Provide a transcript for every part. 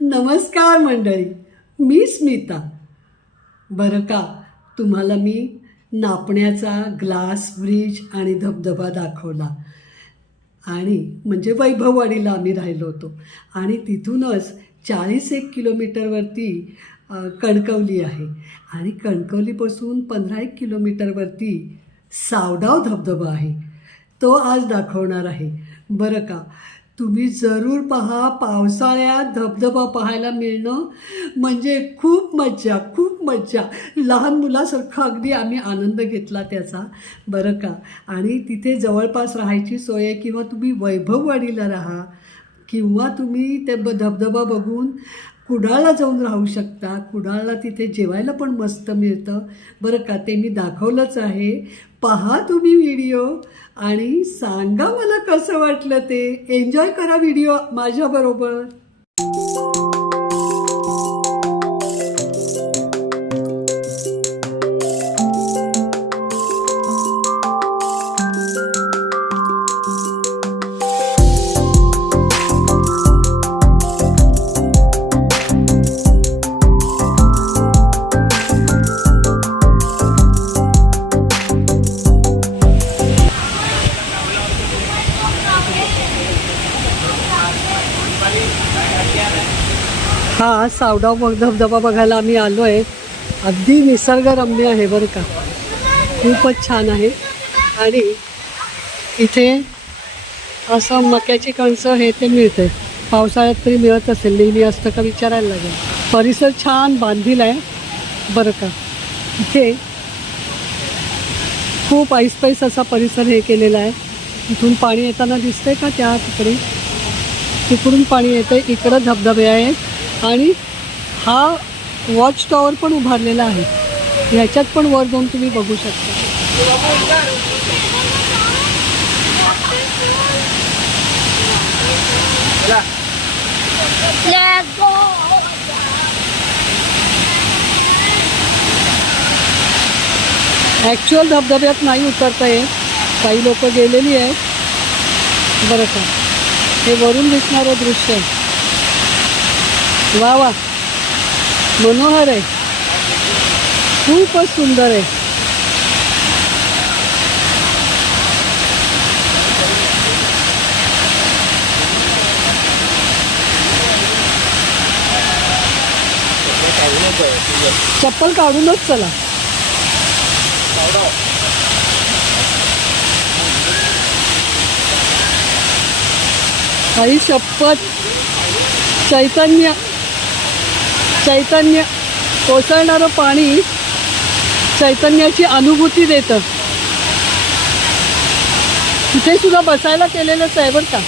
नमस्कार मंडळी मी स्मिता. बरं का तुम्हाला मी नापण्याचा ग्लास ब्रिज आणि धबधबा दाखवला. आणि म्हणजे वैभववाडीला आम्ही राहिलो होतो. आणि तिथूनच चाळीस एक किलोमीटरवरती कणकवली आहे. आणि कणकवलीपासून पंधरा एक किलोमीटरवरती सावडाव धबधबा आहे. तो आज दाखवणार आहे. बरं का? तुम्ही जरूर पहा पावसाळ्यात धबधबा पाहायला मिळणं म्हणजे खूप मज्जा खूप मज्जा. लहान मुलासारखं अगदी आम्ही आनंद घेतला त्याचा. बरं का? आणि तिथे जवळपास राहायची सोय आहे किंवा तुम्ही वैभववाडीला राहा किंवा तुम्ही ते ब धबधबा बघून कुडाळला जाऊन राहू शकता. कुडाळला तिथे जेवायला पण मस्त मिळतं. बरं का ते मी दाखवलंच आहे. पहा तुम्ही व्हिडिओ आणि सांगा मला कसं वाटलं ते. एन्जॉय करा व्हिडिओ माझ्याबरोबर. हा सावडाव मग धबधबा बघायला आम्ही आलो आहे अगदी निसर्गरम्य आहे बरं का. खूपच छान आहे. आणि इथे असं मक्याची कणसं हे ते मिळते पावसाळ्यात तरी मिळत असेल नेहमी असतं का विचारायला लागेल. परिसर छान बांधील आहे बरं का. इथे खूप ऐसपैस असा परिसर हे केलेला आहे. इथून पाणी येताना दिसतंय का त्या तिकडे? तिकडून पाणी येतं इकडं धबधबे आहेत. आणि हा वॉच टॉवर पण उभारलेला आहे. ह्याच्यात पण वर जाऊन तुम्ही बघू शकता. ॲक्च्युअल धबधब्यात नाही उतरता येत. काही लोक गेलेली आहेत. बरं का. हे वरून दिसणारं दृश्य आहे. वा वा. मनोहर आहे. खूपच सुंदर आहे. चप्पल काढूनच चला. आई शपथ. चैतन्य. चैतन्य कोसळणारं पाणी चैतन्याची अनुभूती देतं. तिथे सुद्धा बसायला केलेलंच आहे बरं का?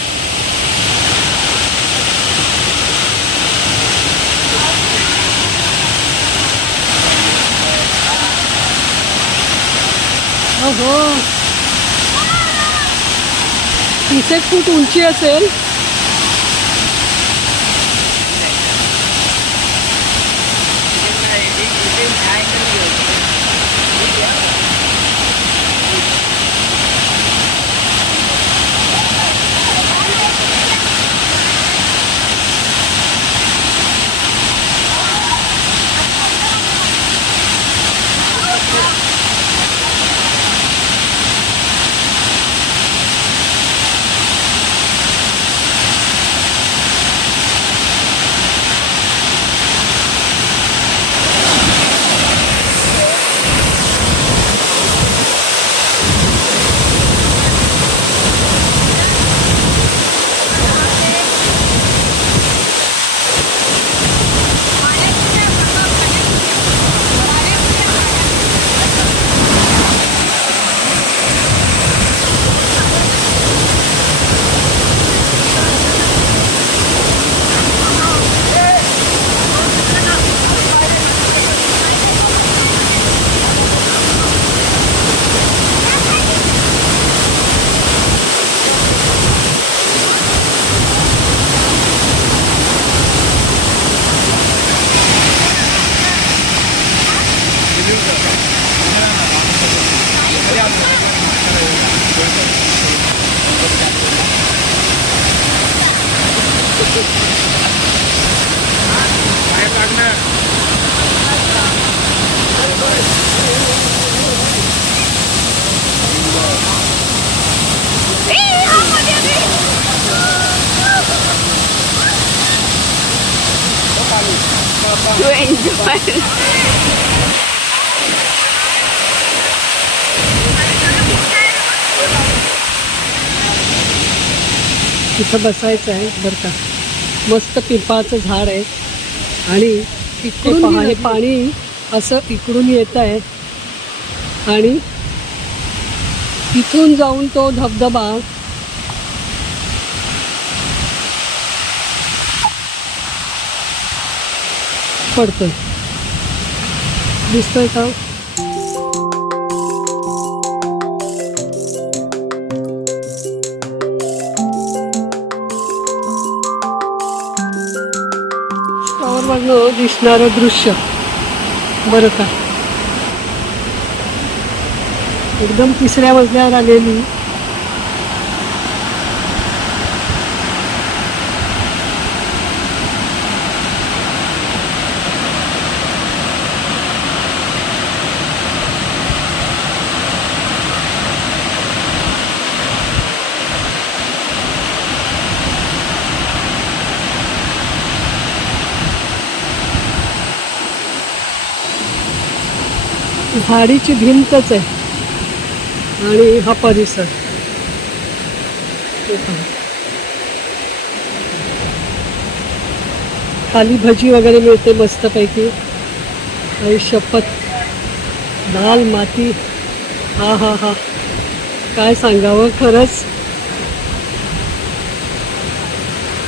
हो तीस एक फूट उंची असेल. To enjoy. तिथं बसायचं आहे बरं का मस्त पिंपळाचं झाड आहे. आणि इकडून हे पाणी असं इकडून येत आहे. आणि इथून जाऊन तो धबधबा पडतोय. दिसतोय का? टॉवरवरनं दिसणारं दृश्य. बरं का? एकदम तिसऱ्या मजल्यावर आलेली झाडीची भिंतच आहे. आणि हा परिसर. खाली भजी वगैरे मिळते मस्तपैकी. आणि शपथ. लाल माती. हा हा हा. काय सांगावं? खरंच.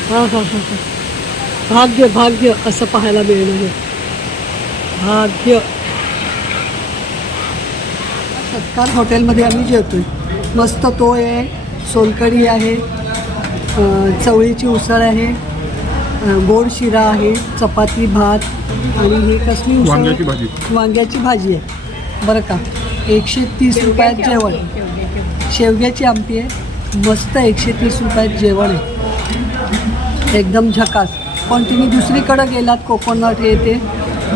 हा हा हा हा. भाग्य भाग्य असं पाहायला मिळणं आहे. भाग्य. सत्कार हॉटेलमध्ये आम्ही जेवतोय. मस्त तो आहे सोलकढी आहे चवळीची उसळ आहे गोड शिरा आहे चपाती भात आणि हे कसली उसळ? भाजी. वांग्याची भाजी आहे. बरं का? एकशे तीस रुपयात जेवण. शेवग्याची आमटी. आहे. मस्त एकशे तीस रुपयात जेवण आहे. एकदम झकास. पण तुम्ही दुसरीकडं गेलात कोकोनट हे ते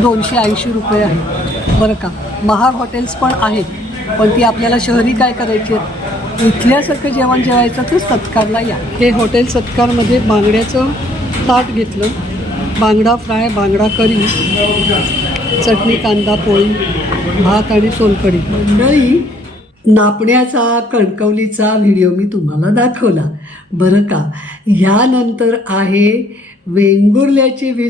दोनशे ऐंशी रुपये आहे. बरं का? महाग हॉटेल्स पण आहेत. पण ती आपल्याला शहरी काय करायची? आहेत इथल्यासारखं जेवण जेवायचं तर सत्कारला या. हे हॉटेल सत्कारमध्ये बांगड्याचं ताट घेतलं. बांगडा फ्राय बांगडा करी चटणी कांदा पोळी भात आणि सोलकडी मंडळी नापण्याचा कणकवलीचा व्हिडिओ मी तुम्हाला दाखवला. बरं का? ह्यानंतर आहे वेंगुर्ल्याची वीज